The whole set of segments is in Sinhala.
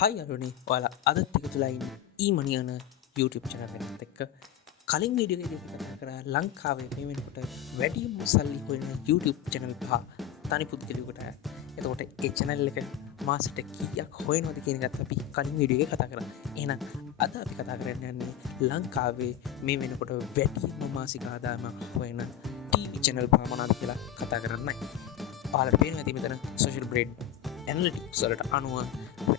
හයි අරුණේ ඔයාලා අදත් එකතුලා ඉන්නේ ඊමණි යන YouTube channel එකත් එක්ක කලින් වීඩියෝ එකේදී කතා කරා ලංකාවේ මේ වෙනකොට වැඩිම සල්ලි හොයන YouTube channel පහ තනි පුද්ගලයෙකුට. එතකොට ඒ channel එක මාසෙට කීයක් හොයනවද කියන එකත් අපි කලින් වීඩියෝ එකේ කතා කරා. එහෙනම් අද අපි කතා කරන්න යන්නේ ලංකාවේ මේ වෙනකොට වැඩිම මාසික ආදායම හොයන TV channel පහ මොනවාද කියලා කතා කරන්නයි. ඔයාලට පේනවා ඇති මෙතන social blade ඇනලිටික්ස් වලට අනුව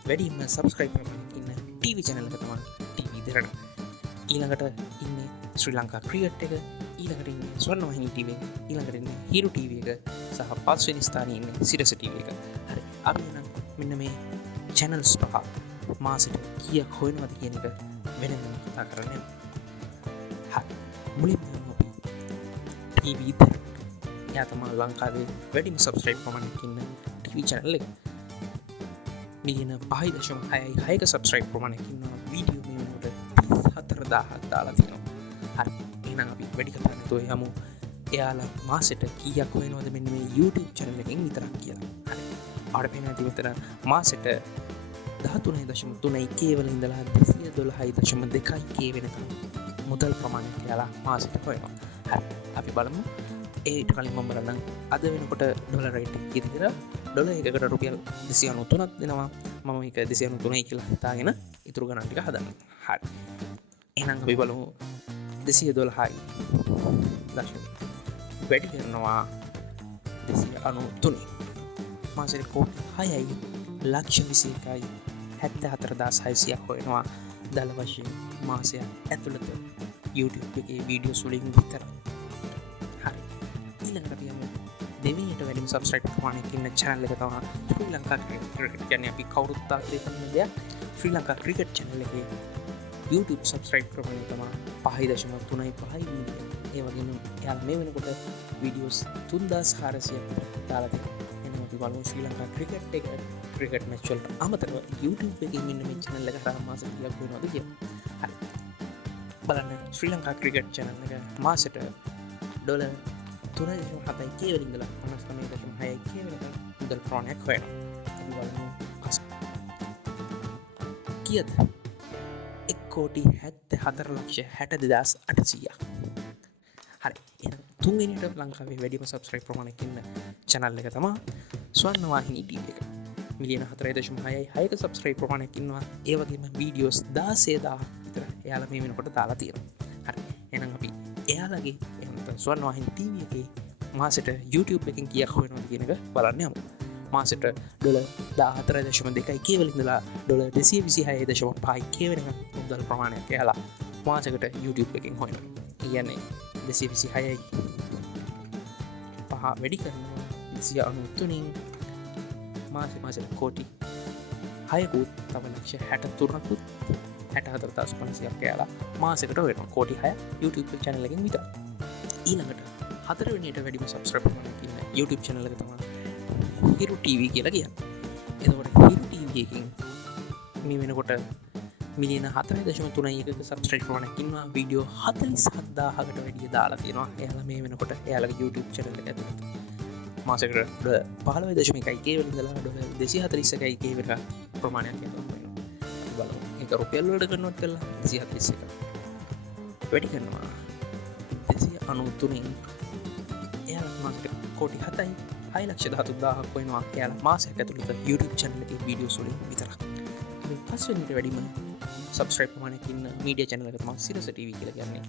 වැඩිම සබස්ක්‍රයිබ් කරන ඉන්න TV channel එක තමයි TV දෙරණ. ඊළඟට ඉන්නේ ශ්‍රී ලංකා ක්‍රිකට් එක, ඊළඟට ඉන්නේ ස්වර්ණවාහිනී TV එක, ඊළඟට ඉන්නේ හිරු TV එක සහ පස්වෙනි ස්ථානයේ ඉන්නේ සිරස TV එක. හරි. අපි නම් මෙන්න මේ channels පහ මාසෙට කීයක් හොයනවද කියන එක වෙනම කතා කරන්නේ. හරි. මුලින්ම අපි TV දෙරණ. එයා තමයි ලංකාවේ වැඩිම සබස්ක්‍රයිබ් ප්‍රමාණයක් ඉන්න TV channel එක. මිලියන 5.6ක සබස්ක්‍රයිබ් ප්‍රමාණයක් ඉන්නවා. වීඩියෝ මේ වෙනකොට 34000ක් දාලා තියෙනවා. හරි. එහෙනම් අපි වැඩි කතා නැතුව යමු. එයාලා මාසෙට කීයක් හොයනවද මෙන්න මේ YouTube channel එකෙන් විතරක් කියලා. හරි. ආඩ පේන ඇති මෙතන මාසෙට 13.3 කේවල ඉඳලා 212.2 වෙනකම් මුදල් ප්‍රමාණයක් එයාලා මාසෙට හොයනවා. හරි. අපි බලමු. ඒට කලින් මම බලන්න අද වෙනකොට ඩොලර් රේට් එක ඉතින් ඩොලර් එකකට රුපියල් 293ක් දෙනවා. මම මේක 293යි කියලා හිතාගෙන ඉතුරු ගණන් ටික හදන්න. හරි. එහෙනම් අපි බලමු 212යි. දශම වැඩි කරනවා 293. මාසෙට කෝටි 6යි ලක්ෂ 21යි 74600ක් හොයනවා දල වශයෙන් මාසයක් ඇතුළත YouTube එකේ වීඩියෝස් වලින් විතර. හරි. ඊළඟට යමු දෙවියට වැඩිම සබස්ක්‍රයිබ් ප්‍රමාණයක් ඉන්න channel එක තමයි ශ්‍රී ලංකා ක්‍රිකට්. කියන්නේ අපි කවුරුත් ආශ්‍රය කරන දෙයක්. ශ්‍රී ලංකා ක්‍රිකට් channel එකේ YouTube සබස්ක්‍රයිබ් ප්‍රමාණය තමයි 5.35 මිලියන. ඒ වගේම එයාලා මේ වෙනකොට වීඩියෝස් 3400ක් දාලා තියෙනවා. එහෙනම් අපි බලමු ශ්‍රී ලංකා ක්‍රිකට් එක ක්‍රිකට් මැච් වලට අමතරව YouTube එකේ ඉන්න මේ channel එක තරම් මාස කීයක් වෙනවද කියලා. හරි. බලන්න ශ්‍රී ලංකා ක්‍රිකට් channel එක මාසෙට ඩොලර් 3.7 කේවල ඉඳලා 59.6 කේවල මුදල් ප්‍රමාණයක් හොයනවා. අපි බලමු කීයද? 1,74,62,800ක්. හරි. එහෙනම් තුන්වෙනියට ලංකාවේ වැඩිම සබස්ක්‍රයිබ් ප්‍රමාණයක් ඉන්න channel එක තමයි ස්වර්ණවාහිනී TV එක. මිලියන 4.6ක සබස්ක්‍රයිබ් ප්‍රමාණයක් ඉන්නවා. ඒ වගේම වීඩියෝස් 16000 විතර එයාලා මේ වෙනකොට දාලා තියෙනවා. හරි. එහෙනම් අපි එයාලගේ ස්වර්ණවාහිනී TV එකේ මාසෙට YouTube එකෙන් කීයක් හොයනවද කියන එක බලන්න යමු. මාසෙට ඩොලර් 14.2 කේවල ඉඳලා ඩොලර් 226.5 කේවල මුදල් ප්‍රමාණයක් එයාලා මාසෙකට YouTube එකෙන් හොයනවා. කියන්නේ 226යි පහ වැඩි කරනවා 293න් මාසෙට කෝටි 6කුත් තව ලක්ෂ 63කුත් 64500ක් එයාලා මාසෙකට හොයනවා. කෝටි 6 YouTube channel එකෙන් විතර. ඊළඟට හතරවෙනියට වැඩිම සබස්ක්‍රයිබ් ප්‍රමාණයක් ඉන්න YouTube channel එක තමයි හිරු TV කියලා කියන්නේ. එතකොට හිරු TV එකෙන් මේ වෙනකොට මිලියන 4.31ක සබස්ක්‍රයිබ් ප්‍රමාණයක් ඉන්නවා. වීඩියෝ 47000කට වැඩිය දාලා තියෙනවා. එයාලා මේ වෙනකොට එයාලගේ YouTube channel එක ඇතුළත මාසෙකට 15.1 කේවල ඉඳලා ඩොලර් 241 කේවල ප්‍රමාණයක් යනවා. බලමු. ඒක රුපියල් වලට කන්වර්ට් කරලා 241 වැඩි කරනවා 293න් එයාලා මාසෙට කෝටි 7යි 6,13,000ක් වෙනවා. එයාලා මාසයක් ඇතුළත YouTube channel එකේ වීඩියෝස් වලින් විතරක්. මේ පස්වෙනිට වැඩිම සබස්ක්‍රයිබ් ප්‍රමාණයක් ඉන්න මීඩියා channel එක තමයි සිරස TV කියලා කියන්නේ.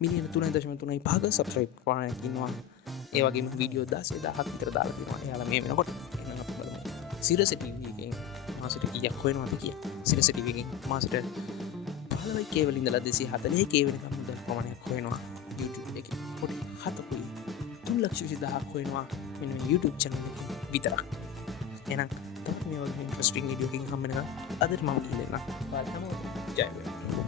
මිලියන 3.35ක සබස්ක්‍රයිබ් ප්‍රමාණයක් ඉන්නවා. ඒ වගේම වීඩියෝ 16000ක් විතර දාලා තියෙනවා. එයාලා මේ වෙනකොට එහෙනම් අපි බලමු සිරස TV එකෙන් මාසෙට කීයක් හොයනවද කියලා. සිරස TV එකෙන් මාසෙට 15 කේවල ඉඳලා 240 කේවල වෙනකම් මුදල් ප්‍රමාණයක් හොයනවා. YouTube එකේ පොඩි 7කුයි 3,20,000ක් හොයනවා මෙන්න මේ YouTube channel එකේ විතරක්. එහෙනම් තවත් මේ වගේ ඉන්ට්‍රස්ටිං වීඩියෝ එකකින් හම්බ වෙනවා. අදට මම කියලා දෙන්නම්. ඔයාලට ජය වේවා.